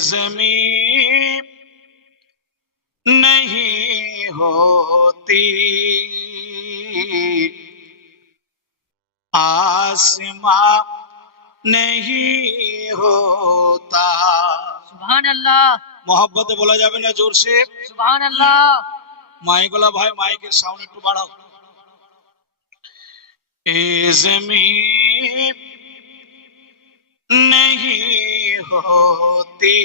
ज़मीं नहीं होती, आसमां नहीं होता। सुभान अल्लाह। मोहब्बत बोला जाবে না जोर से सुभान अल्लाह। माइकला भाई माइकेর সাউন্ড একটু বাড়াও। ए ज़मीं नहीं होती,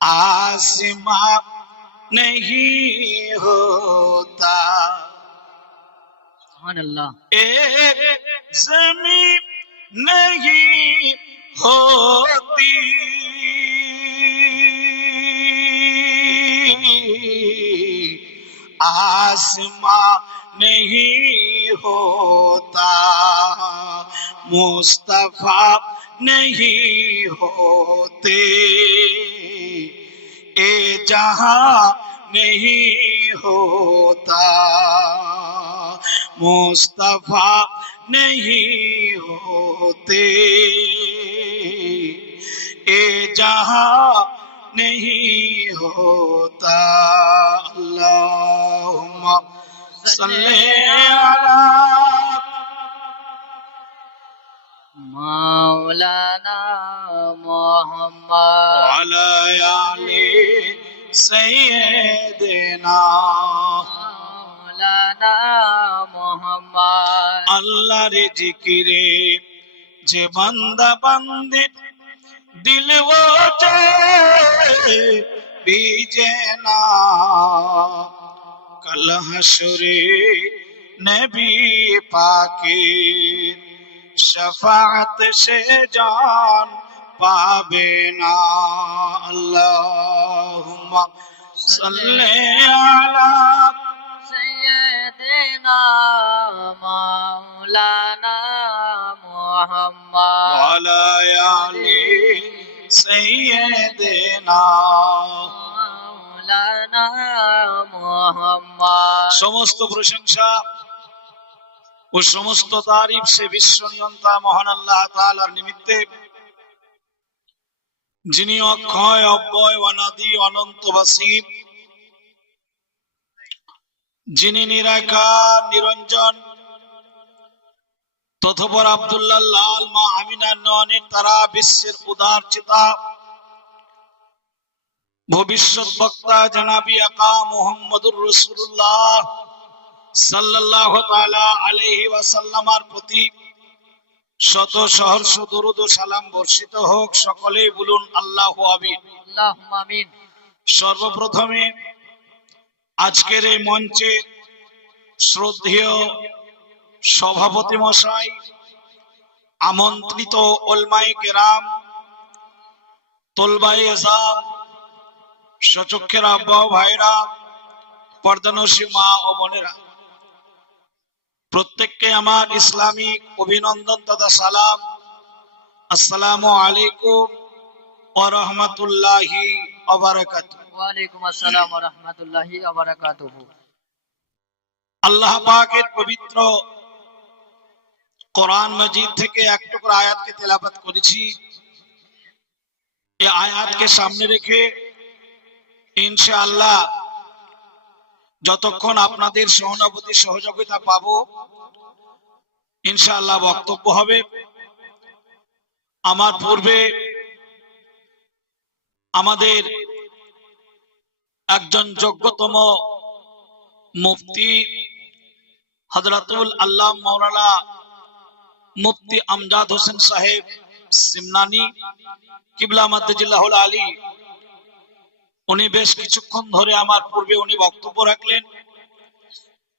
आसमां नहीं होता। सुभान अल्लाह। एक ज़मीं नहीं होती, आसमां नहीं होता, मुस्तफा नहीं होते, ए जहां नहीं होता, मुस्तफा नहीं होते, ए जहां नहीं होता। अल्लाहुम्मा सल्ले अला मौलाना मोहम्मद अला आले सय्यदना मौलाना मोहम्मद। আল্লাহর জিকিরে যে বান্দা বান্দে দিল ও ভিজে না, কাল হাসরে নবী পাকের শফাআত সে জান পাবে না। আল্লাহুম্মা সাল্লি আলা सैयदना मौलाना मोहम्मद ওয়ালা আলি সাইয়্যিদিনা। मौलाना मोहम्मद। সমস্ত প্রশংসা ও সমস্ত তারিফ সে বিশ্ব নিয়ন্তা মহান আল্লাহ তাআলার নিমিত্তে, যিনি অক্ষয় অব্যয় অনাদি অনন্ত বাসী, যিনি নিরাকার নিরঞ্জন, তথপর আব্দুল্লাহ লাল মা আমিনার নয়নের তারা, বিশ্বের উদার চিতা, ভবিষ্যৎ বক্তা জনাবি আকা মুহাম্মদুর রাসূলুল্লাহ সাল্লাল্লাহু তাআলা আলাইহি ওয়াসাল্লামের প্রতি শত সহস্র দরুদ ও সালাম বর্ষিত হোক। সকলেই বলুন আল্লাহু আমিন। আল্লাহুম্মা আমিন। সর্বপ্রথমে আজকের এই মঞ্চে শ্রদ্ধেয় সভাপতি মশাই, আমন্ত্রিত ওলমায়ে কেরাম, তোলবায়ে এজাম, সচক্ষের আব্বা ও ভাইরা, পর্দানশী মা ও বোনেরা, প্রত্যেককে আমার ইসলামিক অভিনন্দন তথা সালাম। আসসালামু আলাইকুম ওয়া রাহমাতুল্লাহি ওয়া বারাকাতুহু। ওয়া আলাইকুম আসসালাম ওয়া রাহমাতুল্লাহি ওয়া বারাকাতুহু। আল্লাহ পাকের পবিত্র কোরআন মাজিদ থেকে এক টুকরা আয়াতকে তেলাওয়াত করেছি। এই আয়াতকে সামনে রেখে ইনশাআল্লাহ যতক্ষণ আপনাদের সহানুভূতি সহযোগিতা পাবো, ইনশাআল্লাহ বক্তব্য হবে। আমার পূর্বে আমাদের একজন যোগ্যতম মুফতি হযরতুল আল্লামা মাওলানা মুফতি আমজাদ হোসেন সাহেব সিমনানি কিবলা মাদ্দাজিল্লাহুল আলী, উনি বেশ কিছুক্ষণ ধরে আমার পূর্বে উনি বক্তব্য রাখলেন।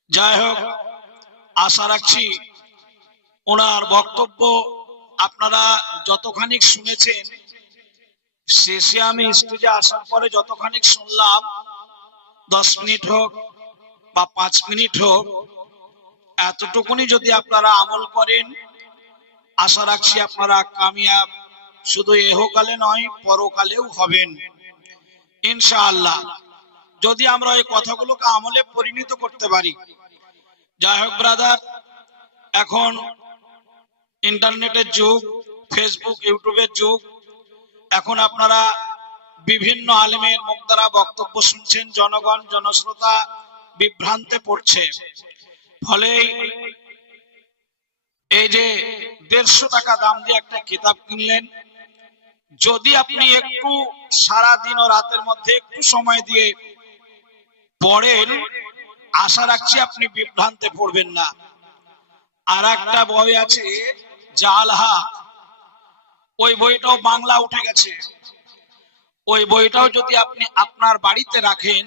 যাই হোক, আশা রাখছি ওনার বক্তব্য আপনারা যতখানি শুনেছেন, শেষে আমি স্টেজে আসার পরে যতখানি শুনলাম, 10 মিনিট হোক বা 5 মিনিট হোক, এতটুকুনি যদি আপনারা আমল করেন, আশা রাখছি আপনারা কামিয়াব শুধু এহকালে নয় পরকালেও হবেন ইনশাআল্লাহ, যদি আমরা এই কথাগুলোকে আমলে পরিণত করতে পারি। যাই হোক ব্রাদার, এখন ইন্টারনেটের যুগ, ফেসবুক ইউটিউবের যুগ। এখন আপনারা বিভিন্ন আলেমের মুখ দ্বারা বক্তব্য শুনছেন, জনগণ জনশ্রোতা বিভ্রান্তে পড়ছে। ফলে এই যে 150 টাকা দাম দিয়ে একটা কিতাব কিনলেন, যদি আপনি একটু সারাদিন ও রাতের মধ্যে একটু সময় দিয়ে পড়েন, আশা রাখছি আপনি বিভ্রান্তে পড়বেন না। আর একটা বই আছে জাল হক, ওই বইটাও বাংলা উঠে গেছে। ওই বইটাও যদি আপনি আপনার বাড়িতে রাখেন,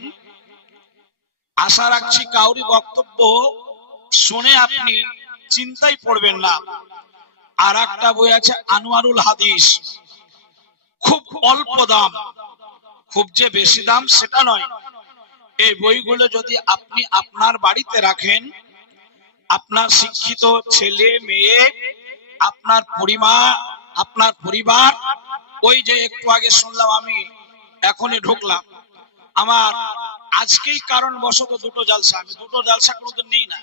আশা রাখছি কাউরি বক্তব্য শুনে আপনি চিন্তায় পড়বেন না। আর একটা বই আছে আনোয়ারুল হাদিস, খুব অল্প দাম, খুব যে বেশি দাম সেটা নয়। এই বইগুলো যদি আপনি আপনার বাড়িতে রাখেন, আপনার শিক্ষিত ছেলে মেয়ে, আপনার পরিবার, ওই যে একটু আগে শুনলাম, আমি এখনই ঢুকলাম, আমার আজকেই কারণবশত দুটো জালসা, আমি দুটো জালসা কোনোদিন নিই না,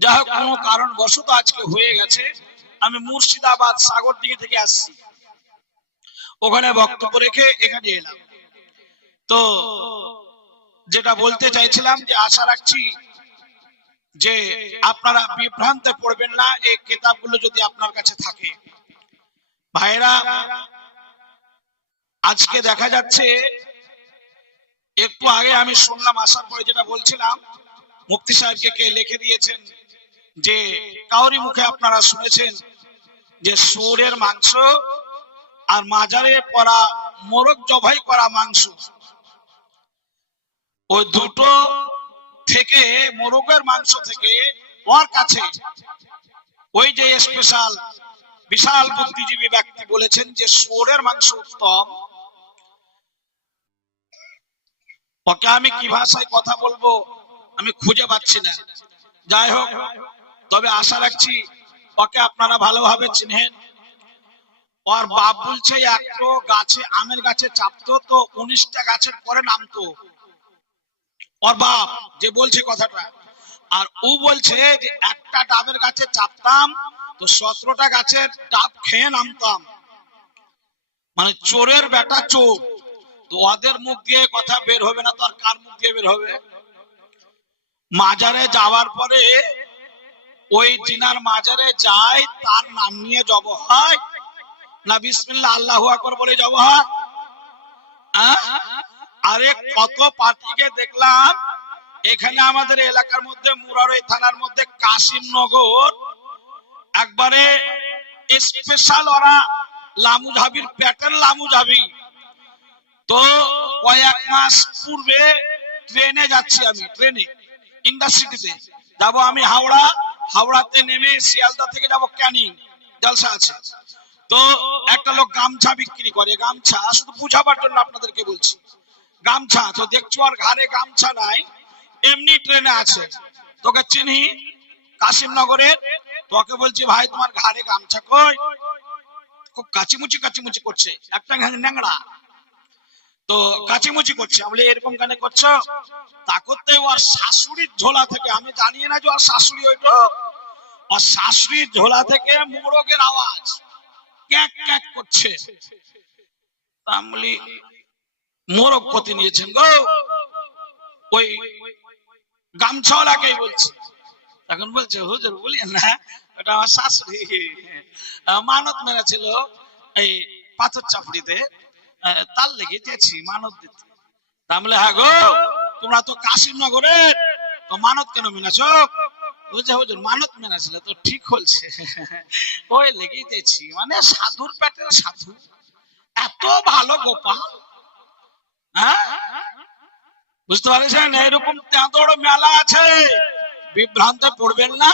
যা হোক কোনো কারণবশত আজকে হয়ে গেছে। আমি মুর্শিদাবাদ সাগরদিঘি থেকে আসছি, ওখানে বক্তব্য রেখে এখানে এলাম। তো যেটা বলতে চাইছিলাম, যে আশা রাখছি যে আপনারা বিভ্রান্তে পড়বেন না, এই কিতাবগুলো যদি আপনার কাছে থাকে। ভাইরা, আজকে দেখা যাচ্ছে, একটু আগে আমি শুনলাম, আসার পরে যেটা বলছিলাম, মুফতি সাহেবকে কে লিখে দিয়েছেন, যে কাউরি মুখে আপনারা শুনেছেন যে শুয়োরের মাংস আর মাজারে পড়া মোরগ জবাই করা মাংস, ওই দুটো থেকে, মোরগের মাংস থেকে ওর কাছে ওই যে স্পেশাল বিশাল বুদ্ধিজীবী ব্যক্তি বলেছেন যে শুয়োরের মাংস উত্তম। ওকে আমি কি ভাষায় কথা বলবো আমি খুঁজে পাচ্ছি না। যাই হোক, তবে আশা রাখছি ওকে আপনারা ভালোভাবে চিনেন। ওর বাপ বলছে একটো গাছে, আমের গাছে চাপতো তো 19টা গাছের পরে নামতো, ওর বাপ যে বলছে কথাটা। আর ও বলছে যে একটা ডাবের গাছে চাপতাম তো 17টা গাছের ডাব খেয়ে নামতাম। মানে চোরের বেটা চোর, তো ওদের মুখ দিয়ে কথা বের হবে না তো আর কার মুখ দিয়ে বের হবে? মাজারে যাওয়ার পরে ওই জিনার মাজারে যায়, তার নাম নিয়ে জব হয় না বিসমিল্লাহ আল্লাহু আকবার বলে জব হয়? আরে কত পার্টিকে দেখলাম এখানে আমাদের এলাকার মধ্যে, মুরারই থানার মধ্যে কাশিমনগর, একবারে স্পেশাল ওরা লামুঝাবির প্যাটার্ন লামুঝাবি। তো কয়েক মাস পূর্বে ট্রেনে যাচ্ছি, আমি ট্রেনে ইন্ডাস্ট্রিতে যাব, আমি হাওড়াতে নেমে শিয়ালদা থেকে যাব ক্যানিং, জলসা আছে। তো একটা লোক গামছা বিক্রি করে, গামছা শুধু বুঝাবার জন্য আপনাদেরকে বলছি, গামছা তো দেখছো আর ঘাড়ে গামছা নাই, এমনি ট্রেনে আছে। তোকে চিনি কাশিমনগরের, তোকে বলছি ভাই তোমার ঘাড়ে গামছা কই? খুব কাচিমুচি করছে, একটা ন্যাংড়া, তো কাচিমুচি করছে। আমি এরকম কেন করছো? তা করতে ওর শাশুড়ির ঝোলা থেকে, আমি জানি না যে ওর শাশুড়ি ওইটা, ওর শাশুড়ির ঝোলা থেকে মোরগের আওয়াজ ক্যাক ক্যাক করছে। মোরগ পতি নিয়েছেন গো, ওই গামছাওয়ালাকেই বলছে। এখন বলছে হুজুর বলিয়েন না, ওটা আমার শাশুড়ি মানত মেরেছিল এই পাথর চাপড়িতে, তার লেগে গেছি মানত দিতে। তাহলে হ্যাঁ গো, তোমরা তো কাশিমনগরের, তো মানত কেন মেনেছ? বুঝে হুজুর মানত মেনেছিল তো ঠিক হচ্ছে, ওই লেগেই গেছি। মানে সাধুর পেটের সাধু, এত ভালো গোপাল। হ্যাঁ, বুঝতে পারছেন? এরকম তেঁদড় মেলা আছে, বিভ্রান্তে পড়বেন না,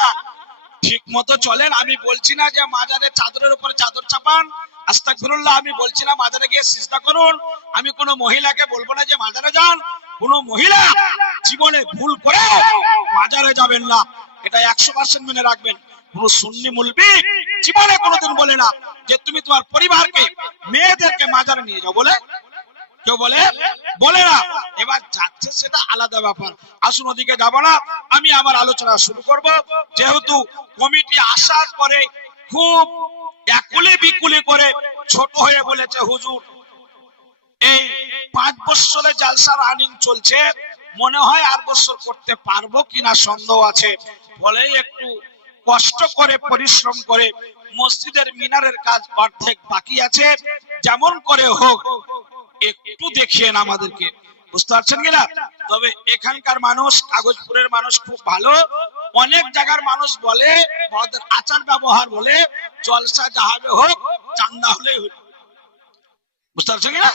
ঠিক মতো চলেন। আমি বলছি না যে মাজারে চাদরের উপরে চাদর চাপান, আস্তাগফিরুল্লাহ, আমি বলছি না মাজারে গিয়ে সিজদা করুন, আমি কোনো মহিলাকে বলবো না যে মাজারে যান। কোনো মহিলা জীবনে ভুল করে মাজারে যাবেন না, এটা 100% মেনে রাখবেন। কোন সুন্নি মুলবি জীবনে কোনোদিন বলে না যে তুমি তোমার পরিবারকে, মেয়েদেরকে মাজারে নিয়ে যাও, বলে কেউ বলে না। এবার যাচ্ছে সেটা আলাদা ব্যাপার, আসুন ওদিকে যাব না। আমি আমার আলোচনা শুরু করব, যেহেতু কমিটি আসার পরে খুব একুলে বিকুলে করে ছোট হয়ে বলেছে, হুজুর এই 5 বছরে জালসা রানিং চলছে, মনে হয় আর বছর করতে পারবো কিনা সন্দেহ আছে, বলে একটু কষ্ট করে পরিশ্রম করে মসজিদের মিনারের কাজ অর্ধেক বাকি আছে, যেমন করে হোক একটু দেখিয়েন আমাদেরকে। বুঝতে পারছেন কিনা? তবে এখানকার মানুষ, কাগজপুরের মানুষ খুব ভালো। অনেক জায়গার মানুষ বলে ওদের আচার ব্যবহার বলে জলসা যাহাবে হোক চান্দা হলেই হলো। বুঝতে পারছেন কিনা?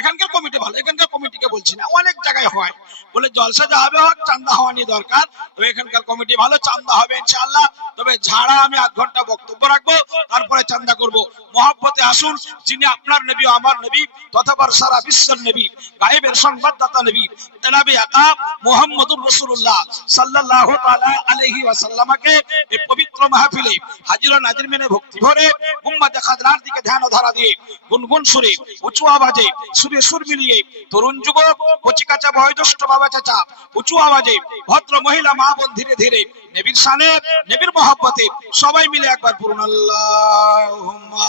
এখানকার কমিটি ভালো, এখানকার কমিটিকে বলছি না, অনেক জায়গায় হয় বলে জলসা যাহাবে হোক চান্দা হওয়া নিয়ে দরকার। তবে এখানকার কমিটি ভালো, চান্দা হবে ইনশাআল্লাহ। তবে ঝাড়া আমি 8 ঘন্টা বক্তব্য রাখবো, তারপরে চান্দা করব। মহব্বতে আসুন, যিনি আপনার নবী আমার নবী তথা সারা বিশ্বের নবী, গায়েবের সংবাদদাতা নবী জনাবে আকা মুহাম্মদুর রাসূলুল্লাহ সাল্লাল্লাহু তাআলা আলাইহি ওয়াসাল্লামকে এই পবিত্র মাহফিলে হাজির ও নাজির মেনে ভক্তি ভরে উম্মতে খাজরার দিকে ধ্যান ও ধারা দিয়ে গুনগুন সুরে উঁচু আওয়াজে সুরে সুর মিলিয়ে তরুণ যুবক কচিকাচা বয়োজ্যেষ্ঠ বাবা চাচা উঁচু আওয়াজে ভদ্র মহিলা মা বোন ধীরে ধীরে নবীর শানে নবীর মহব্বতে সবাই মিলে একবার পড়ুন আল্লাহুম্মা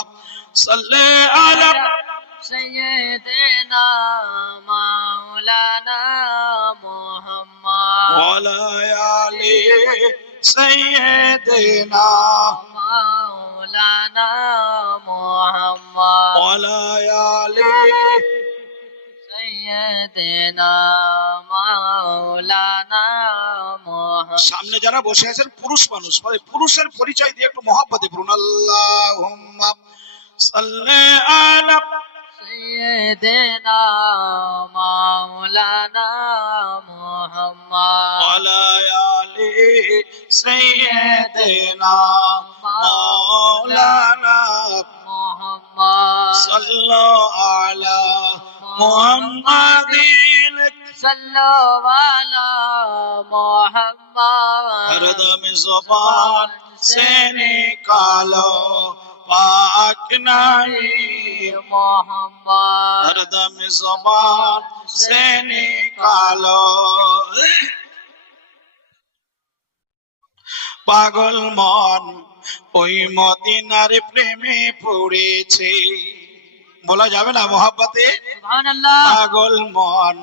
সাল্লি আলা سيدنا مولانا محمد ওয়ালা আলি সাইয়্যিদিনা مولانا محمد ওয়ালা আলি سيدنا مولانا محمد সামনে যারা বসে আছেন পুরুষ মানুষ, পুরুষের পরিচয় দিয়ে একটু মহব্বতে পড়ুন আল্লাহুম্মা সাল্লি আলা سيدنا مولانا محمد ওয়ালা আলি সাইয়্যিদিনা মাওলানা محمد সাল্লু আলা মুহাম্মাদিন صلوا على محمد हरदम ज़ुबान से निकालो पाक नाम, محمد हरदम ज़ुबान से निकालो পাগল মন ওই মদিনার প্রেমে পড়েছে। বলা যাবে না মহব্বতে? سبحان الله পাগল মন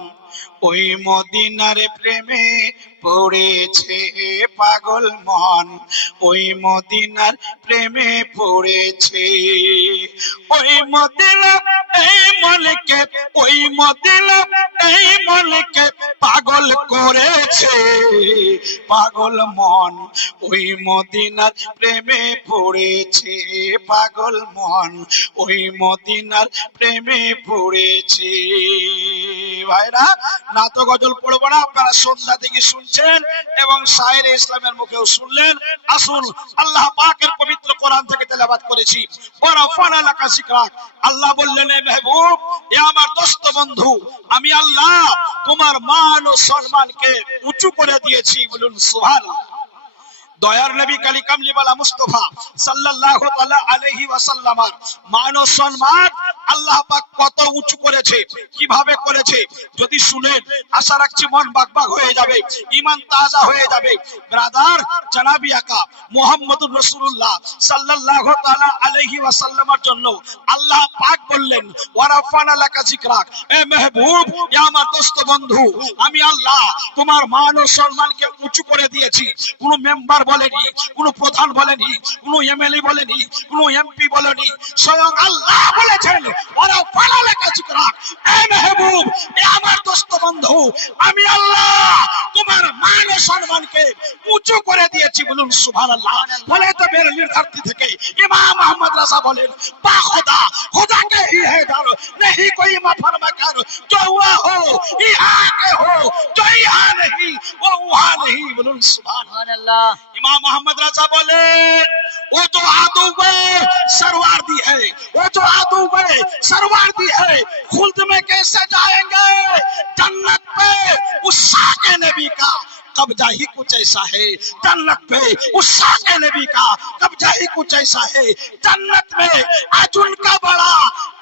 ওই মদিনার প্রেমে পড়েছে, পাগল মন ওই মদিনার প্রেমে পড়েছে। ওই মদিনা এই মনকে, ওই মদিনা এই মনকে পাগল করেছে, পাগল মন ওই মদিনার প্রেমে পড়েছে, পাগল মন ওই মদিনার প্রেমে পড়েছে। ভাইরা না তো গজল পড়বো না, আপনারা সন্ধ্যা থেকে শুনছেন এবং শায়েরে ইসলামের মুখেও শুনলেন। আসুন আল্লাহ পাকের পবিত্র কোরআন থেকে তেলাওয়াত করেছি। ওয়ারাফানা লাকা যিকরাক, আল্লাহ বললেন এ মেহবুব, এ আমার দোস্ত বন্ধু, আমি আল্লাহ তোমার মান ও সম্মানকে উঁচু করে দিয়েছি। বলুন সুবহানাল্লাহ। দয়ার নবী কালী কামলিওয়ালা মুস্তাফা সাল্লাল্লাহু তাআলা আলাইহি ওয়াসাল্লামের মান ও সম্মান আল্লাহ পাক কত উঁচু করেছে, কিভাবে করেছে যদি শুনেন আশা রাখছি মন বাকবাক হয়ে যাবে, ঈমান তাজা হয়ে যাবে। ব্রাদার জনাবি আকা মুহাম্মদুর রাসূলুল্লাহ সাল্লাল্লাহু তাআলা আলাইহি ওয়াসাল্লামের জন্য আল্লাহ পাক বললেন ওয়ারাফানা লাকা যিকরাক, এ মেহবুব, এ আমার দোস্ত বন্ধু, আমি আল্লাহ তোমার মান ও সম্মানকে উঁচু করে দিয়েছি। কোন মেম্বার বলেনি, কোন প্রধান বলেনি, কোন এমএলএ বলেনি, কোন এমপি বলেনি, স্বয়ং আল্লাহ বলেছেন ওয়ারাফানা লাকা যিকরাক, এ মেহবুব, এ আমার দোস্ত বন্ধু, আমি আল্লাহ তোমার মান ও সম্মানকে উঁচু করে দিয়েছি। বলুন সুবহানাল্লাহ। বলে তো বেরলির ধরती থেকে ইমাম আহমদ রাজা বলেন বা খোদা, খোদা কে হি है डर नहीं कोई मफरमा कर, जो हुआ हो यहाँ के हो, जो यहाँ नहीं वो वहाँ नहीं। बोलूं सुभान سبحان الله इमाम मोहम्मद राजा बोले वो जो आदू में सरवार दी है, वो जो आदू में सरवार दी है, खुल्द में कैसे जाएंगे, जन्नत पे उस साके नबी का कब्जा ही कुछ ऐसा है, जन्नत पे उस साके नबी का कब्जा ही कुछ ऐसा है, जन्नत में आज उनका बड़ा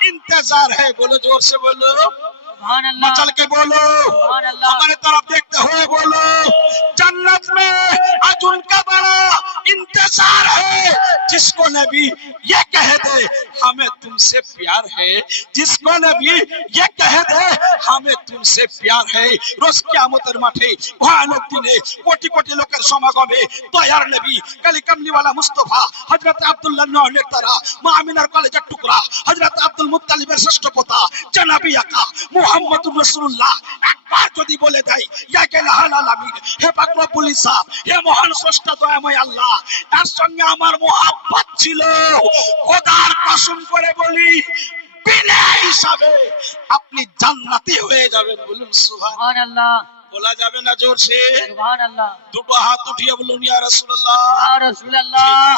इंतजार है। बोलो जोर से बोलो, سبحان الله मचल के बोलो, سبحان الله हमारे तरफ देखते हुए बोलो, जन्नत में आज उनका बड़ा इंतजार है जिसको नबी ये कह दे हमें तुमसे प्यार है, जिसको नबी ये कह दे हमें तुमसे प्यार है। रोज কিয়ামতের মাঠে ভয়ানক দিনে কোটি কোটি লোকের সমাগমে দয়ার নবী কালি কামলিওয়ালা মুস্তাফা হযরত আব্দুল্লাহ নওয়ানের তারা মা আমিনার কলেজের টুকরা হযরত আব্দুল মুত্তালিবের ষষ্ঠ পোতা জনাবি আকা মুহাম্মদুর রাসূলুল্লাহ একবার যদি বলে দেয় ইয়া ইলাহাল আলামিন, হে পাক রব্বুল ইজ্জাত, হে মহান স্রষ্টা দয়াময় আল্লাহ, তার সঙ্গে আমার মোহাব্বত ছিল, খোদার কসম করে বলি বিনা হিসাবে আপনি জান্নাতি হয়ে যাবেন। বলুন সুবহানাল্লাহ। বলা যাবে না জোরসে? সুবহানাল্লাহ। দুটো হাত উঠিয়ে বলুন ইয়া রাসূলুল্লাহ। ইয়া রাসূলুল্লাহ।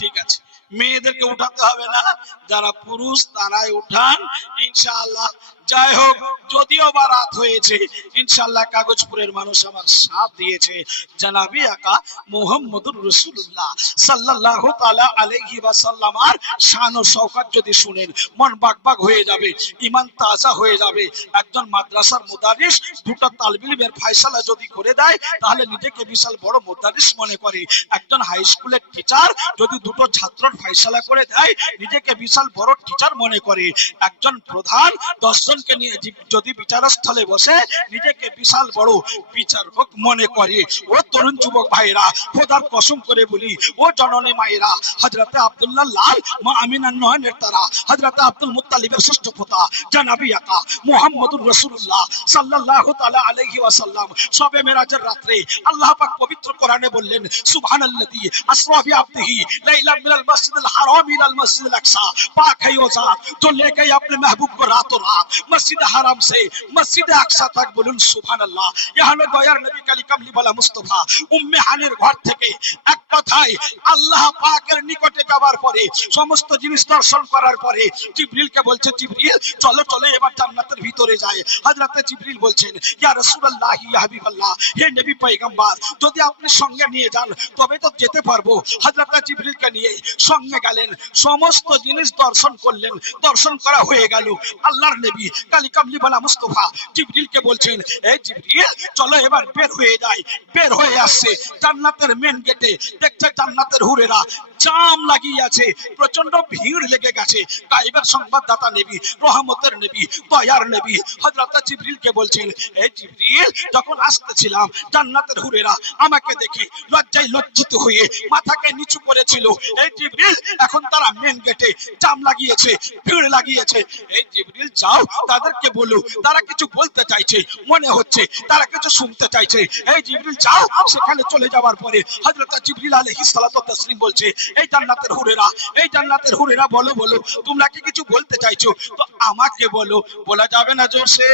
ঠিক আছে, মেয়েদেরকে উঠাতে হবে না, যারা পুরুষ তারাই উঠান ইনশাআল্লাহ। যাই হোক, যদিও বা রাত হয়েছে, ইনশাআল্লাহ কাগজপুরের মানুষ আমার সাথ দিয়েছে। জনাবি আকা মুহাম্মদুর রাসূলুল্লাহ সাল্লাল্লাহু তাআলা আলাইহি ওয়াসাল্লাম আর শান ও শওকত যদি শুনেন মন বাগবাগ হয়ে যাবে, ঈমান তাজা হয়ে যাবে। একজন মাদ্রাসার মুদারিস দুটো তালবে ইলমের ফয়সালা যদি করে দেয় তাহলে নিজেকে বিশাল বড় মুদারিস মনে করে। একজন হাই স্কুলের টিচার যদি দুটো ছাত্রর ফয়সালা করে দেয় নিজেকে বিশাল বড় টিচার মনে করে। একজন প্রধান 10 জনকে নিয়ে যদি বিচারস্থলে বসে নিজেকে বিশাল বড় বিচারক মনে করে। ও তরুণ যুবক ভাইরা, খোদার কসম করে বলি, ও জননী মায়েরা, হযরতে আব্দুল্লাহ লাল মা আমিনার নয়নের তারা হযরতে আব্দুল মুত্তালিবের ষষ্ঠ পোতা জনাবি আকা মুহাম্মদুর রাসূলুল্লাহ সাল্লাল্লাহু তাআলা আলাইহি ওয়াসাল্লাম শবে মেরাজের রাতে আল্লাহ পাক পবিত্র কোরআনে বললেন, সুবহানাল্লাযী আসরা বিআবদিহি লাইলাম মিনাল মসজিদিল হারাম ইলাল মসজিদিল আকসা। पाक है वो जात जो ले गई अपने महबूब को रातों रात मस्जिद हराम से मस्जिद আকসা तक। বলুন সুবহানাল্লাহ। यहाँ लो দয়ার নবী কালী কামলিওয়ালা মুস্তাফা উম্মে হানির ঘর থেকে এক কথায় আল্লাহ পাকের নিকটে যাওয়ার পরে সমস্ত জিনিস দর্শন করার পরে জিবরিলকে বলছে, জিবরিল চলো চলো এবার জান্নাতের ভিতরে যায়। হযরতে জিবরিল বলছেন, ইয়া রাসূলুল্লাহ ইয়া হাবিবাল্লাহ, হে নবী পয়গম্বর, যদি আপনি সঙ্গে নিয়ে যান তবে তো যেতে পারবো। হযরতে জিবরিলকে নিয়ে সঙ্গে গেলেন, সমস্ত জিনিস দর্শন করলেন। দর্শন করা হয়ে গেল, আল্লাহর নবী কালী কামলিওয়ালা মুস্তাফা জিবরিলকে বলছেন, এই জিবরিল চলো এবার বের হয়ে যাই। বের হয়ে আসছে জান্নাতের মেন গেটে, দেখছে জান্নাতের হুরেরা জাম লাগিয়ে আছে, প্রচন্ড ভিড় লেগে গেছে। গায়েবের সংবাদদাতা নবী, রহমতের নবী, দয়ার নবী হযরত জিবরিলকে বলছেন, এই জিবরিল যখন আসতেছিলাম জান্নাতের হুরেরা আমাকে দেখে লজ্জায় লজ্জিত হয়ে মাথাকে নিচু করেছিল। এই জিবরিল এখন তারা মেন গেটে জাম লাগিয়েছে, ভিড় লাগিয়েছে। এই জিবরিল যাও তাদেরকে বলো, তারা কিছু বলতে চাইছে, মনে হচ্ছে তারা কিছু শুনতে চাইছে। এই জিবরিল যাও। সেখানে চলে যাওয়ার পরে হযরত জিবরিল আলাইহিস সালাতু ওয়াস তাসলিম বলছে, এই জান্নাতের হুরেরা, এই জান্নাতের হুরেরা বলো বলো তোমরা কি কিছু বলতে চাইছো? তো আমাকে বলো। বলা যাবে না জোরসে?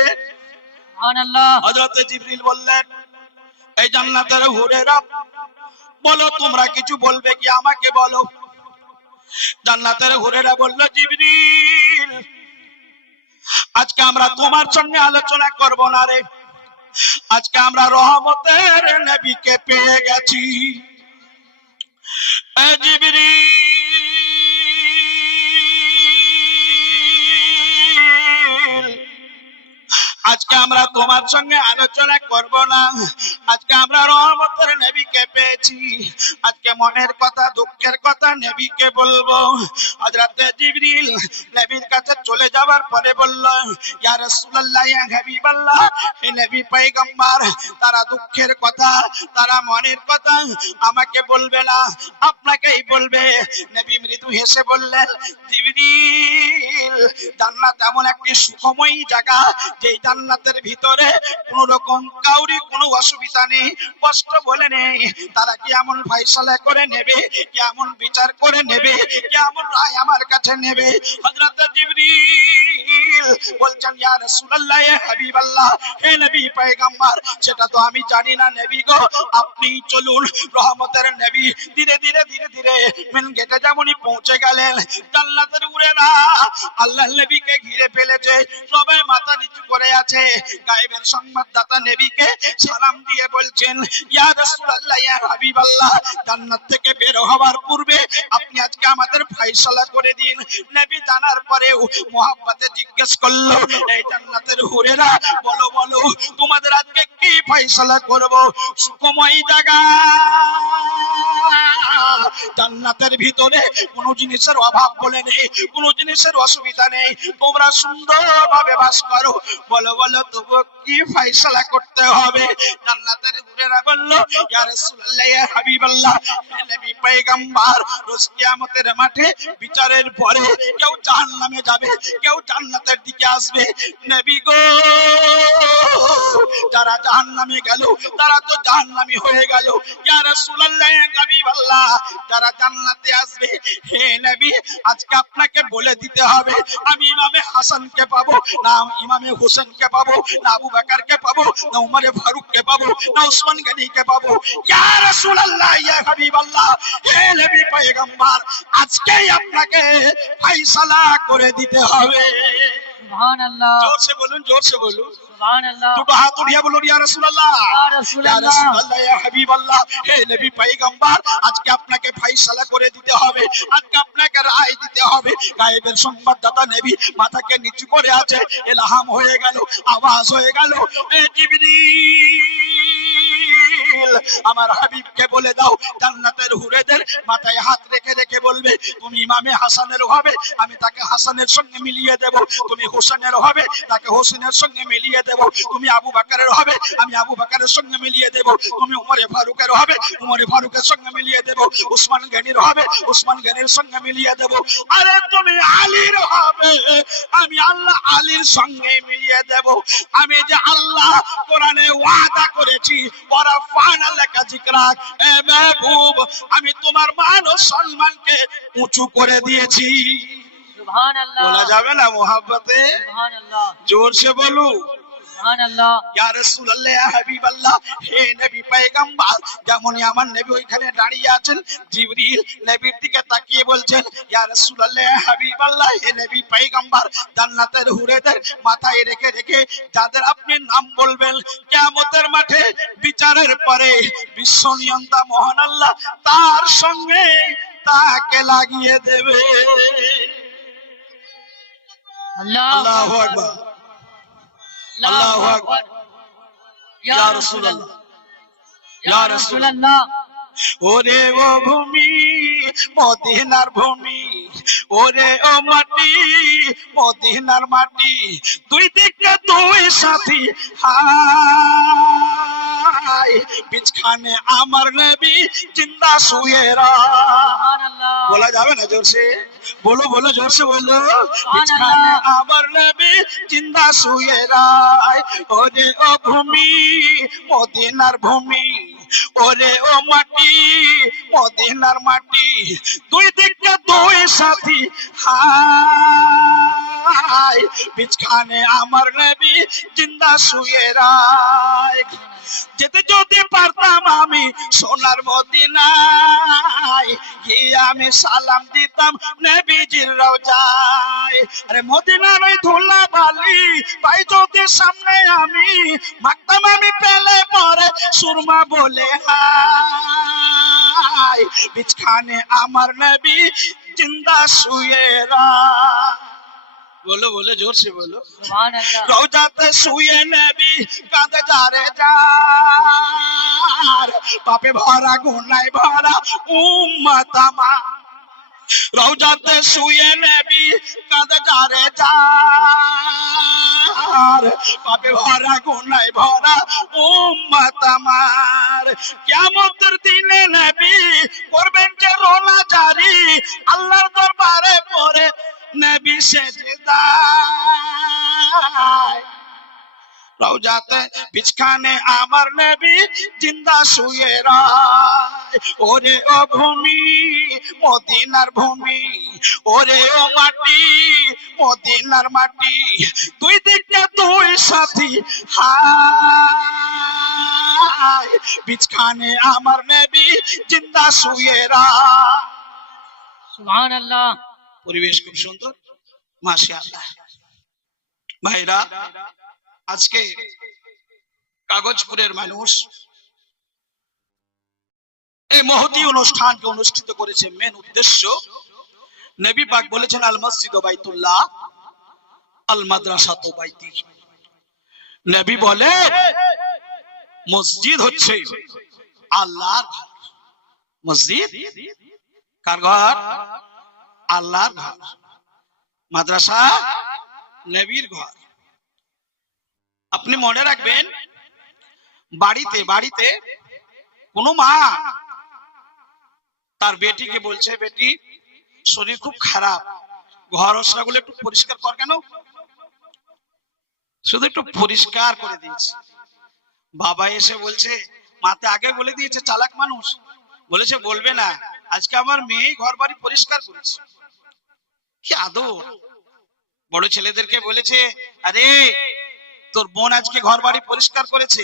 সুবহানাল্লাহ। হযরত জিবরিল বললেন, এই জান্নাতের হুরেরা বলো তোমরা কিছু বলবে কি আমাকে বলো। জান্নাতের হুরেরা বলল, জিবরিল আজকে আমরা তোমার সঙ্গে আলোচনা করব না রে, আজকে আমরা রহমতের নবীকে পেয়ে গেছি। এ জিবরিল আজকে আমরা তোমার সঙ্গে আলোচনা করব না, আজকে আমরা রহমতের নবীকে পেয়েছি। আজকে মনের কথা দুঃখের কথা নবীকে বলবো। হযরত জিবরিল নবীর কাছে চলে যাওয়ার পরে বলল, ইয়া রাসূলুল্লাহ ইয়া হাবিবাল্লাহ, হে নবী পয়গম্বর, তারা দুঃখের কথা তারা মনের কথা আমাকে বলবে না, আপনাকেই বলবে। নবী মৃদু হেসে বললেন, জিবরিল জান্নাত এমন একটি সুখময়ী জায়গা যে জান্নাতের ভিতরে কোন রকম কাউরি কোনো অসুবিধা নেই, কষ্ট বলে নেই। তারা কি এমন ফয়সালা করে নেবে, কেমন বিচার করে নেবে, কেমন রায় আমার কাছে নেবে। হযরত জিবরিল বলছেন, ইয়া রাসূলুল্লাহ ইয়া হাবিবাল্লাহ, হে নবী পয়গম্বর, সেটা তো আমি জানি না নবী গো, আপনি চলুন। রহমতের নবী ধীরে ধীরে ধীরে ধীরে মেন গেটে যেমনই পৌঁছে গেলেন, জান্নাতের উড়েরা আল্লাহর নবীকে ঘিরে ফেলেছে, সবাই মাথা নিচু করে আছে। গায়েবের সংবাদদাতা নবীকে সালাম দিয়ে বলছেন, ইয়া রাসূলুল্লাহ ইয়া হাবিবাল্লাহ, জান্নাত থেকে বের হওয়ার পূর্বে আপনি আজকে আমাদের ফয়সালা করে দিন। নবী জানার পরেও মুহাব্বতে জিজ্ঞেস জিজ্ঞেস করলো, এই জান্নাতের হুরেরা বলো বলো তোমাদের আজকে কি ফয়সালা করব? সুখময় জায়গা, জান্নাতের ভিতরে কোনো জিনিসের অভাব বলে নেই, কোনো জিনিসের অসুবিধা নেই, তোমরা সুন্দরভাবে বাস করো। বলো বলো তবু কি ফয়সালা করতে হবে? জান্নাতের হুরেরা বলল, ইয়া রাসূলুল্লাহ, ইয়া হাবিবাল্লাহ, হে নবী পয়গম্বর, রোজ কিয়ামতের মাঠে বিচারের পরে কেউ জাহান্নামে যাবে, কেউ জান্নাতের দিকে আসবে। নবী গো, যারা জাহান্নামে গেল তারা তো জাহান্নামী হয়ে গেল। ইয়া রাসূলুল্লাহ, ইয়া হাবিবাল্লাহ, যারা জান্নাতে আসবে, হে নবী আজকে আপনাকে বলে দিতে হবে আমি ইমামে হাসানকে পাবো না ইমামে হোসেনকে পাবো, না আবু বকরকে পাবো, না উমরে ফারুককে পাবো, না উসমান গনিকে পাবো। ইয়া রাসূলুল্লাহ, ইয়া হাবিবাল্লাহ, হে নবী পয়গম্বর, আজকেই আপনাকে ফয়সালা করে দিতে হবে। সুবহানাল্লাহ, জোরসে বলুন, জোরসে বলুন, সুবহানাল্লাহ, দুটো হাত উঠিয়ে বলুন, ইয়া রাসূলুল্লাহ, ইয়া রাসূলুল্লাহ, ইয়া রাসূলুল্লাহ, ইয়া হাবিবাল্লাহ, হে নবী পয়গম্বর, আজকে আপনাকে ফয়সালা করে দিতে হবে, আজকে আপনাকে রায় দিতে হবে। গায়েবের সংবাদদাতা নবী মাথাকে নিচু করে আছে, ইলহাম হয়ে গেল, আওয়াজ হয়ে গেল, এ জিবরিল, আমার হাবিবকে বলে দাও জান্নাতের হুরেদের মাথায় হাত রেখে রেখে বলবে, তুমি ইমামে হাসানের হবে, আমি তাকে হাসানের সঙ্গে মিলিয়ে দেব, তুমি হোসেনের হবে, তাকে হোসেনের সঙ্গে মিলিয়ে দেব, তুমি আবু বকরের হবে, আমি আবু বকরের সঙ্গে মিলিয়ে দেব, তুমি উমরে ফারুকের হবে, উমরে ফারুকের সঙ্গে মিলিয়ে দেব, উসমান গনির হবে, উসমান গনির সঙ্গে মিলিয়ে দেব, আরে তুমি আলীর হবে, আমি আল্লাহ আলীর সঙ্গে মিলিয়ে দেব। আমি যে আল্লাহ কোরআনে ওয়াদা করেছি, ওরা ফানা লেখা জিকরাক, এ মাহবুব, আমি তোমার মান ও সম্মানকে উঁচু করে দিয়েছি। সুবহানাল্লাহ, বলা যাবে না মোহাব্বতে? সুবহানাল্লাহ, জোরসে বলু, সুবহানাল্লাহ, ইয়া রাসূলুল্লাহ, ইয়া হাবিবাল্লাহ, হে নবী পয়গম্বর, যেমনই আমার নবী ওইখানে দাঁড়িয়ে আছেন, জিবরিল নবীর দিকে তাকিয়ে বলছেন, ইয়া রাসূলুল্লাহ, ইয়া হাবিবাল্লাহ, হে নবী পয়গম্বর, জান্নাতের হুরেদের মাথায় রেখে রেখে যাদের আপনি নাম বলবেন কিয়ামতের মাঠে বিচারের পরে বিশ্ব নিয়ন্তা মহান আল্লাহ তার সঙ্গে তাকে লাগিয়ে দেবে। আল্লাহু আকবার, আল্লাহু আকবার, ইয়া রাসূলুল্লাহ, ইয়া রাসূলুল্লাহ। ওরে ও ভূমি, মদিনার ভূমি, ওরে ও মাটি, মদিনার মাটি, দুই দিকে দুই সাথী, হায় বিছখানে আমার নবী জিন্দা শুয়ে সুবহানাল্লাহ, বলা যাবে না? জোরসে বলো, বলো, জোরসে বলো, বিছখানে আমার নবী জিন্দা শুয়ে রায়, ওরে ও ভূমি, মদিনার ভূমি, ওরে ও মাটি, মদিনার মাটি, দুই দিকে দুই সাথী, হায় বিছখানে আমার নবী জিন্দা শুয়ে রায়। যেতে যদি পারতাম আমি সোনার মদিনায়, গিয়ে আমি সালাম দিতাম নবীজির রওজায়। আরে মদিনার ওই ধুলা বালি পাই যদি সামনে আমি, মাখতাম আমি পেলে পরে সুরমা বলে হায়, বিছখানে আমার নবী জিন্দা শুয়ে রায়। বলো, বলো, জোরসে বলো, সুবহানাল্লাহ, রওজাতে শুয়ে নবী কাঁদে যারে যার, পাপে ভরা গুনায় ভরা উম্মত আমার, রওজাতে শুয়ে নবী কাঁদে যারে যার, পাপে ভরা গুনায় ভরা উম্মত আমার। কিয়ামতের দিনে নবী করবেন যে রোনা জারি, আল্লাহর দরবারে পড়ে নবী সেজদায়, রওজাতে বিছখানে আমার নবী জিন্দা শুয়ে রায়, ওরে ও ভূমি, মদিনার ভূমি, ওরে ও মাটি, মদিনার মাটি, দুই দিকে দুই সাথী, হায় বিছখানে আমার নবী জিন্দা শুয়ে রায়। সুবহানাল্লাহ। পরিবেশ খুব সুন্দর, মাশাআল্লাহ। ভাইরা, আজকে কাগজপুরের মানুষ এই মহতী অনুষ্ঠানকে অনুষ্ঠিত করেছে। মেন উদ্দেশ্য, নবী পাক বলেছেন আল মসজিদ বাইতুল্লাহ, আল মাদ্রাসাতু বাইতি। নবী বলে মসজিদ হচ্ছে আল্লাহর ঘর। মসজিদ কার ঘর? আল্লাহর ঘর। মাদ্রাসা নবীর ঘর। আপনি মনে রাখবেন, বাড়িতে বাড়িতে কোনো মা তার বেটিকে বলছে, বেটি শরীর খুব খারাপ, ঘর ওসরাগুলো একটু পরিষ্কার কর। কেন? শুধু একটু পরিষ্কার করে দিয়েছে। বাবা এসে বলছে, মাতে আগে বলে দিয়েছে, চালাক মানুষ, বলেছে বলবে না, আজকে আমার মেয়ে ঘর বাড়ি পরিষ্কার করেছে। কি আদর! বড় ছেলেদেরকে বলেছে, আরে তোর বোন আজকে ঘর বাড়ি পরিষ্কার করেছে।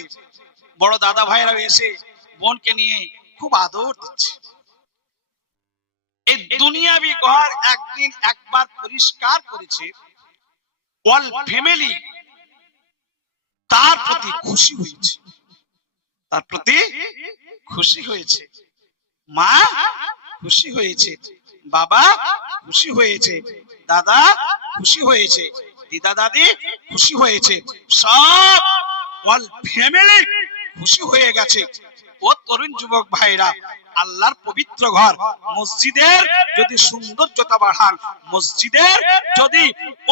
বড় দাদা ভাইরা এসে বোনকে নিয়ে খুব আদর দিচ্ছে। এই দুনিয়াবি ঘর একদিন একবার পরিষ্কার করেছে, অল ফ্যামিলি তার প্রতি খুশি হয়েছে, তার প্রতি খুশি হয়েছে। মা খুশি হয়েছে, বাবা খুশি হয়েছে, দাদা খুশি হয়েছে, দিদা দাদি খুশি হয়েছে, সব অল ফ্যামিলি খুশি হয়ে গেছে। ও তরুণ যুবক ভাইরা, আল্লাহর পবিত্র ঘর মসজিদের যদি সৌন্দর্যতা বাড়ান, মসজিদের যদি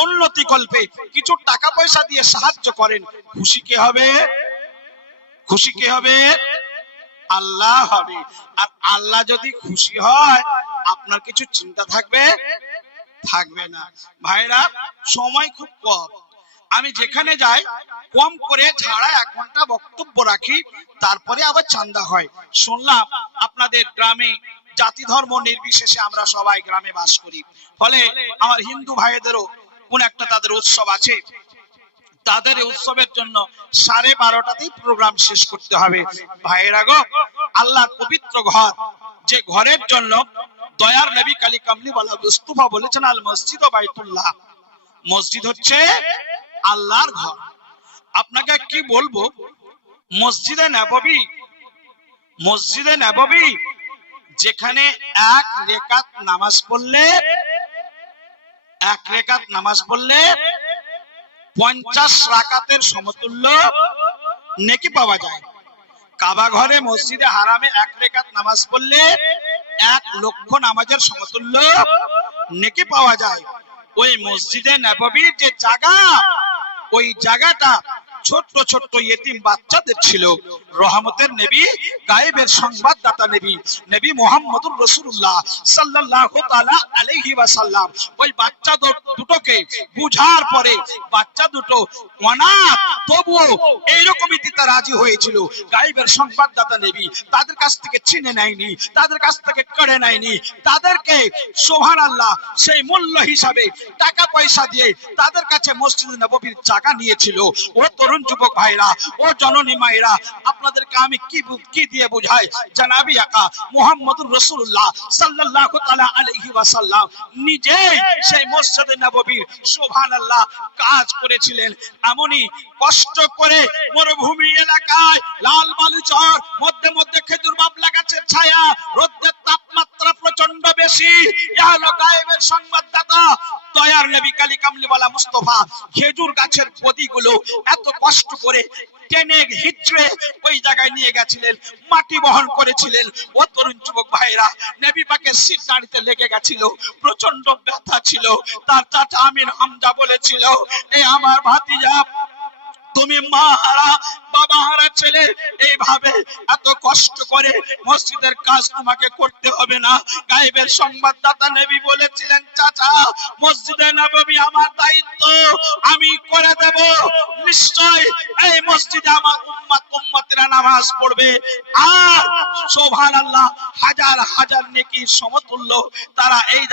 উন্নতি কল্পে কিছু টাকা পয়সা দিয়ে সাহায্য করেন, খুশি কে হবে? খুশি কে হবে? আল্লাহ হবে। আর আল্লাহ যদি খুশি হয়, আপনার কিছু চিন্তা থাকবে? থাকবে না। ভাইরা, সময় খুব কম। আমি যেখানে যাই কম করে ঝাড়া 1 ঘন্টা বক্তব্য রাখি, তারপরে আবার চান্দা হয়। শুনলাম আপনাদের গ্রামে জাতি ধর্ম নির্বিশেষে আমরা সবাই গ্রামে বাস করি, ফলে আমার হিন্দু ভাইদেরও কোন একটা তাদের উৎসব আছে। তাদের উৎসবের জন্য 12:30টাতেই প্রোগ্রাম শেষ করতে হবে। ভাইরা গো, আল্লাহর পবিত্র ঘর, যে ঘরের জন্য দয়ার নবী কালী কামলিওয়ালা মুস্তাফা বলেছেন, আল মসজিদ ও বাইতুল্লাহ, মসজিদ হচ্ছে আল্লাহর ঘর। আপনাকে কি বলবো, মসজিদে নববী, মসজিদে নববী যেখানে 1 রাকাত নামাজ পড়লে 50 রাকাতের সমতুল্য নেকি পাওয়া যায়। কাবা ঘরে মসজিদে হারামে 1 রাকাত নামাজ পড়লে 1 লক্ষ নামাজের সমতুল্য নেকি পাওয়া যায়। ওই মসজিদে নববীর যে জায়গা, ওই জায়গাটা ছোট্ট ছোট্ট ইতিম বাচ্চাদের ছিল। রহমতের নবী, গায়েবের সংবাদদাতা নবী, নবী মুহাম্মদুর রাসূলুল্লাহ সাল্লাল্লাহু তাআলা আলাইহি ওয়াসাল্লাম ওই বাচ্চা দুটোকে বুঝার পরে, বাচ্চা দুটো অনাথ তবুও এইরকমই দিতে রাজি হয়েছিল। গায়েবের সংবাদদাতা নবী তাদের কাছ থেকে চিনে নেয়নি, তাদের কাছ থেকে কেড়ে নেয়নি, তাদেরকে সুবহানাল্লাহ সেই মূল্য হিসাবে টাকা পয়সা দিয়ে তাদের কাছে মসজিদে নববীর জায়গা নিয়েছিল। ও তরুণ যুবক ভাইরা, ও জননী মায়েরা, আপনাদেরকে আমি কি দিয়ে বুঝাই, জনাবি আকা মুহাম্মদুর রাসূলুল্লাহ সাল্লাল্লাহু তাআলা আলাইহি ওয়াসাল্লাম নিজে সেই মসজিদে নববীর সুবহানাল্লাহ কাজ করেছিলেন। এমনই কষ্ট করে মরুভূমি এলাকায় লাল বালু চর, মধ্যে মধ্যে খেজুর বাবলা গাছের ছায়া, রোদের তাপমাত্রা প্রচন্ড বেশি। ইয়া হলো গায়েবের সংবাদদাতা দয়ার নবী কালী কামলিওয়ালা মুস্তাফা খেজুর গাছের পদিগুলো এত কষ্ট করে টেনে হিচড়ে ওই জায়গায় নিয়ে গেছিলেন, মাটি বহন করেছিলেন। ও তরুণ যুবক ভাইরা, নবী পাকের সিট দাঁড়িতে লেগে গেছিল, প্রচন্ড ব্যথা ছিল। তার চাচা আমির হামজা বলেছিল, এ আমার ভাতিজা, তুমি মা হারা বাবা হারা ছেলে, এইভাবে এত কষ্ট করে মসজিদের কাজ তোমাকে করতে হবে না। গায়েবের সংবাদদাতা নবী বলেছিলেন, চাচা মসজিদে নববী আমার দায়িত্ব, আমি করে দেব। নিশ্চয় এই মসজিদে আমার উম্মতেরা নামাজ পড়বে, আর সুবহানাল্লাহ হাজার হাজার নেকির সমতুল্য তারা এই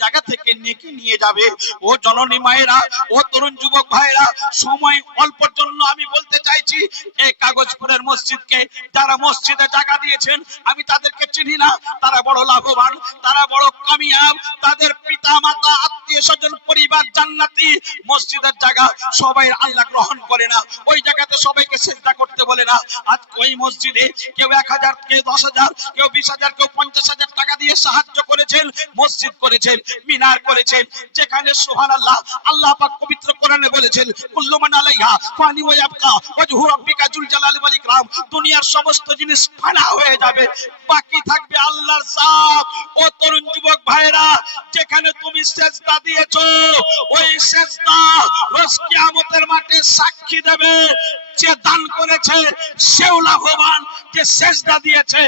জায়গা থেকে নেকি নিয়ে যাবে। ও জননী মায়েরা, ও তরুণ যুবক ভাইরা, সময় অল্পের জন্য আমি বলতে চাইছি, এই কাগজপুরের মসজিদকে যারা মসজিদে জায়গা দিয়েছেন, আমি তাদেরকে চিনি না, তারা বড় লাভবান, তারা বড় কামিয়াব, তাদের পিতা মাতা আত্মীয় স্বজন পরিবার জান্নাতি। মসজিদের জায়গা সবাই আল্লাহ গ্রহণ করে না, ওই জায়গাতে সবাইকে সিজদা করতে বলে না। আজ ওই মসজিদে কেউ 1000, কেউ 10,000, কেউ 20,000, কেউ 50,000 টাকা দিয়ে সাহায্য করেছেন, মসজিদ করেছেন, মিনার করেছেন, যেখানে সুবহানাল্লাহ আল্লাহ পাক পবিত্র কোরআনে বলেছেন কুল্লু মান আলাইহা ফানি ওয়া ইয়াবকা ওয়াজহু রাব্বিকা যুল জালালি ওয়াল ইকরাম। দুনিয়ার সমস্ত জিনিস ফানা হয়ে যাবে, বাকি থাকবে আল্লাহর জাত। ও তরুণ যুবক ভাইরা, যেখানে তুমি সিজদা দিয়েছো, ওই সিজদা রোজ কিয়ামতের মাঠে সাক্ষী দেবে। যে দান করেছে সেও লাভবান, যে সিজদা দিয়েছে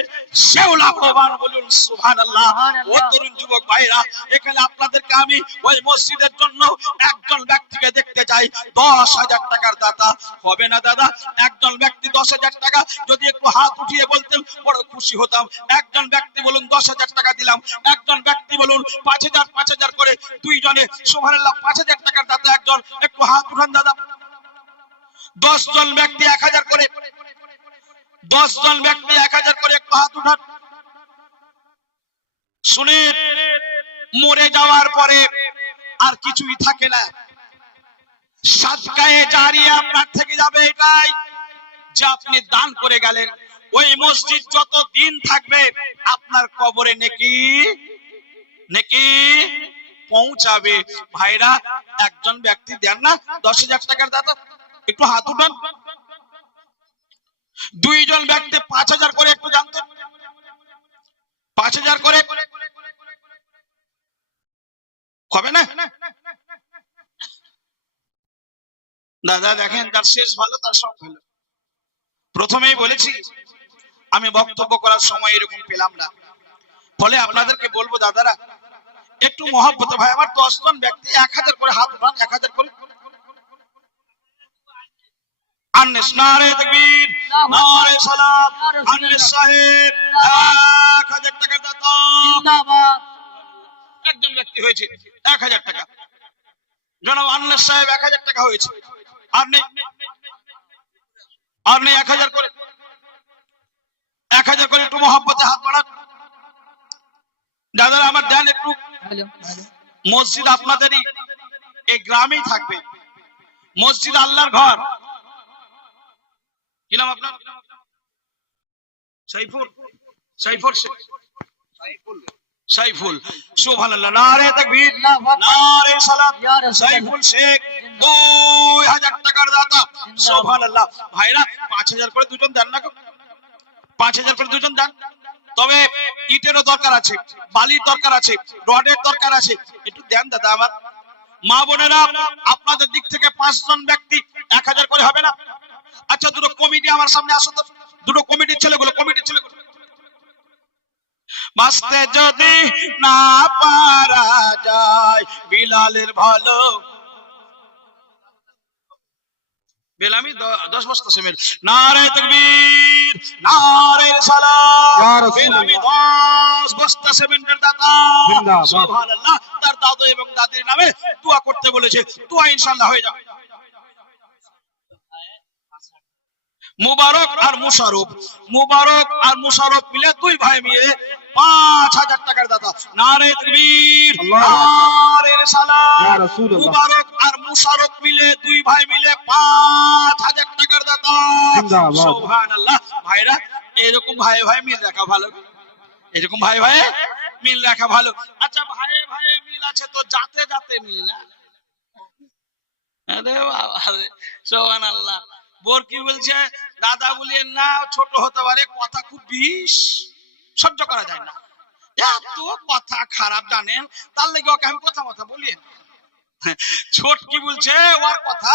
সেও লাভবান। বলুন সুবহানাল্লাহ। ও তরুণ যুবক ভাইরা, এখানে আপনাদেরকে আমি ওই মসজিদের জন্য একজন ব্যক্তিকে দেখতে চাই 10,000 টাকার দাতা। হবে না দাদা? একজন ব্যক্তি 10,000 টাকা যদি একটু হাত উঠিয়ে বলতেন বড় খুশি হতাম। একজন ব্যক্তি বলুন 10,000 টাকা দিলাম। একজন ব্যক্তি বলুন 5,000 5,000 করে, দুইজনে সুবহানাল্লাহ 5,000 টাকার দাতা একজন, একটু হাত উঠান দাদা। 10 জন ব্যক্তি 1,000 করে, 10 জন ব্যক্তি 1,000 করে, একটু হাত উঠান। শুনে, মরে যাওয়ার পরে আর কিছুই থাকে না, সাদকায়ে জারিয়া আপনার থেকে যাবে। এটাই যে আপনি দান করে গেলেন। ওই মসজিদ যত দিন থাকবে আপনার কবরে নেকি নেকি পৌঁছাবে। ভাইরা, একজন ব্যক্তি দেন না 10,000 টাকার দাতা, একটু হাত উঠান। দুইজন ব্যক্তি 5,000 করে, একটু জানতো 5,000 করে হবে না দাদা? দেখেন, তার শেষ ভালো তার সব ভালো। প্রথমেই বলেছি আমি বক্তব্য করার সময় এরকম পেলাম না, ফলে আপনাদেরকে বলবো দাদারা একটু মহব্বত। ভাই আমার 10 জন ব্যক্তি 1,000 করে হাত উঠান, 1,000 করে। আনস নারে তাকবীর, নারে সালাত, আনস সাহেব 1,000 টাকা দাতা। জিন্দাবাদ। একজন ব্যক্তি হয়েছে 1,000 টাকা, জনাব আনস সাহেব 1,000 টাকা হয়েছে। আর নেই 1,000 করে, 1,000 করে, একটু মহব্বতে হাত বাড়ান দাদারা। আমার ধ্যান একটু, মসজিদ আপনাদেরই, এই গ্রামেই থাকবে। মসজিদ আল্লাহর ঘর। কি নাম আপনার? সাইফুল, সাইফুল শেখ, সাইফুল। সুবহানাল্লাহ, নারে তাকবীর, নারে সালাত। সাইফুল শেখ 2,000 টাকার দাতা। সুবহানাল্লাহ। ভাইরা 5,000 করে দুজন দেন না? 5,000 করে দুজন দেন। তবে ইটেরও দরকার আছে, বালির দরকার আছে, রডের দরকার আছে, একটু দেন দাদা আমার। মা বোনেরা, আপনাদের দিক থেকে 5 জন ব্যক্তি 1,000 করে হবে না? আচ্ছা, দুটো কমিটি আমার সামনে আসো তো, দুটো কমিটির ছেলেগুলো, কমিটির ছেলেগুলো। বাঁচতে যদি না পারা যায় বিলালের ভালো, বেলামি 10 বস্তা সিমেন্ট। নারে তাকবীর, নারে সালাত। বেলামি 10 বস্তা সিমেন্টের দাতা। সুবহানাল্লাহ। তার দাদু এবং দাদির নামে দোয়া করতে বলেছে, দোয়া ইনশাআল্লাহ হয়ে যাবে। মুবারক আর মুশারফ, মুবারক আর মুশারফ মিলে, দুই ভাই মিলে 5,000 টাকার দাতা। নারে তাকবীর, নারে সালাত। মুবারক আর মুশারফ মিলে, দুই ভাই মিলে 5,000 টাকার দাতা। সুবহানাল্লাহ। ভাইরা, এরকম ভাই ভাই মিল রাখা ভালো, এরকম ভাই ভাই মিল রাখা ভালো। আচ্ছা, ভাই ভাই মিল আছে তো জাতে জাতে মিল না? আরে বাবা, সুবহানাল্লাহ। বোর কি বলছে, দাদা বলিয়েন না, ছোট হতে পারে, কথা খুব বিষ, সহ্য করা যায় না। এত কথা খারাপ জানেন, তার লেগে ওকে আমি কথা মতো বলিয়েন। ছোট কি বলছে, ওর কথা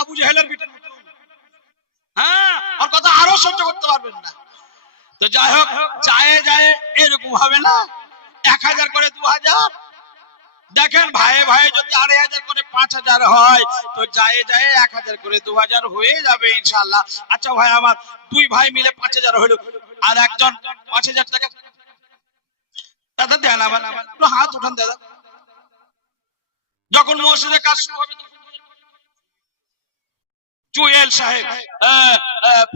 আবু জাহেলের বিটের মতো। হ্যাঁ, ওর কথা আরো সহ্য করতে পারবেন না। তো যাই হোক, যায় যায় এরকম হবে না। 1,000 করে 2,000। দেখেন, ভাই ভাই যদি 2,500 করে 5,000 হয়, তো যায় যায় 1,000 করে 2,000 হয়ে যাবে ইনশাআল্লাহ। আচ্ছা ভাই আমার, দুই ভাই মিলে 5,000 হলো, আর একজন 5,000 টাকা দাদা দেন আমার। একটু হাত উঠান দাদা। যখন মসজিদে কাজ শুরু হবে, জুয়েল সাহেব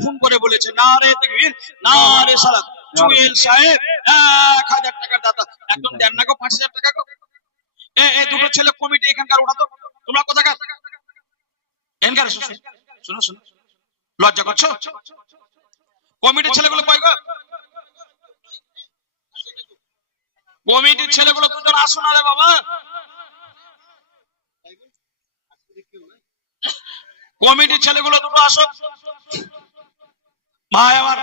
ফোন করে বলেছে, নারে তাকবীর, নারে সালাত। জুয়েল সাহেব 1,000 টাকার দাতা। একদম দেন না গো 5,000 টাকা গো। এই দুটো ছেলে কমিটি এখানকার ওঠা তো, তোমরা কোথাকার এখানকার? শোনো শোনো, লজ্জা করছো? কমিটির ছেলেগুলো কয় গো? কমিটির ছেলেগুলো দুজন আসো না রে বাবা। কমিটির ছেলেগুলো দুটো আসো। ভাই আমার,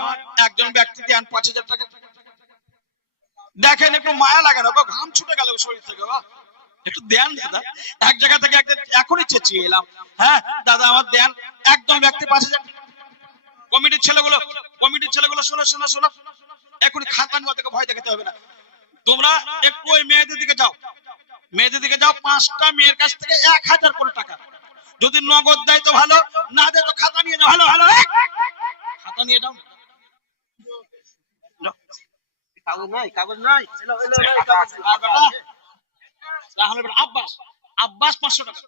একজন ব্যক্তি দেন 5,000 টাকা। দেখেন একটু মায়া লাগে না গো, ঘাম ছুটে গেল শরীর থেকে, একটু দেন দাদা। এক জায়গা থেকে একদিন এখনই চেঁচিয়ে এলাম, হ্যাঁ দাদা আমার দেন। একজন ব্যক্তি 5,000। কমিটির ছেলেগুলো শোনো শোনো শোনো, এখনই খাতা নিয়ে থেকে ভয় দেখাতে হবে না। তোমরা একটু ওই মেয়েদের দিকে যাও, 5টা মেয়ের কাছ থেকে 1,000 করে টাকা। যদি নগদ দেয় তো ভালো, না দেয় তো খাতা নিয়ে যাও। ভালো ভালো, খাতা নিয়ে যাও। কাগজ নাই আব্বাস 500 টাকা।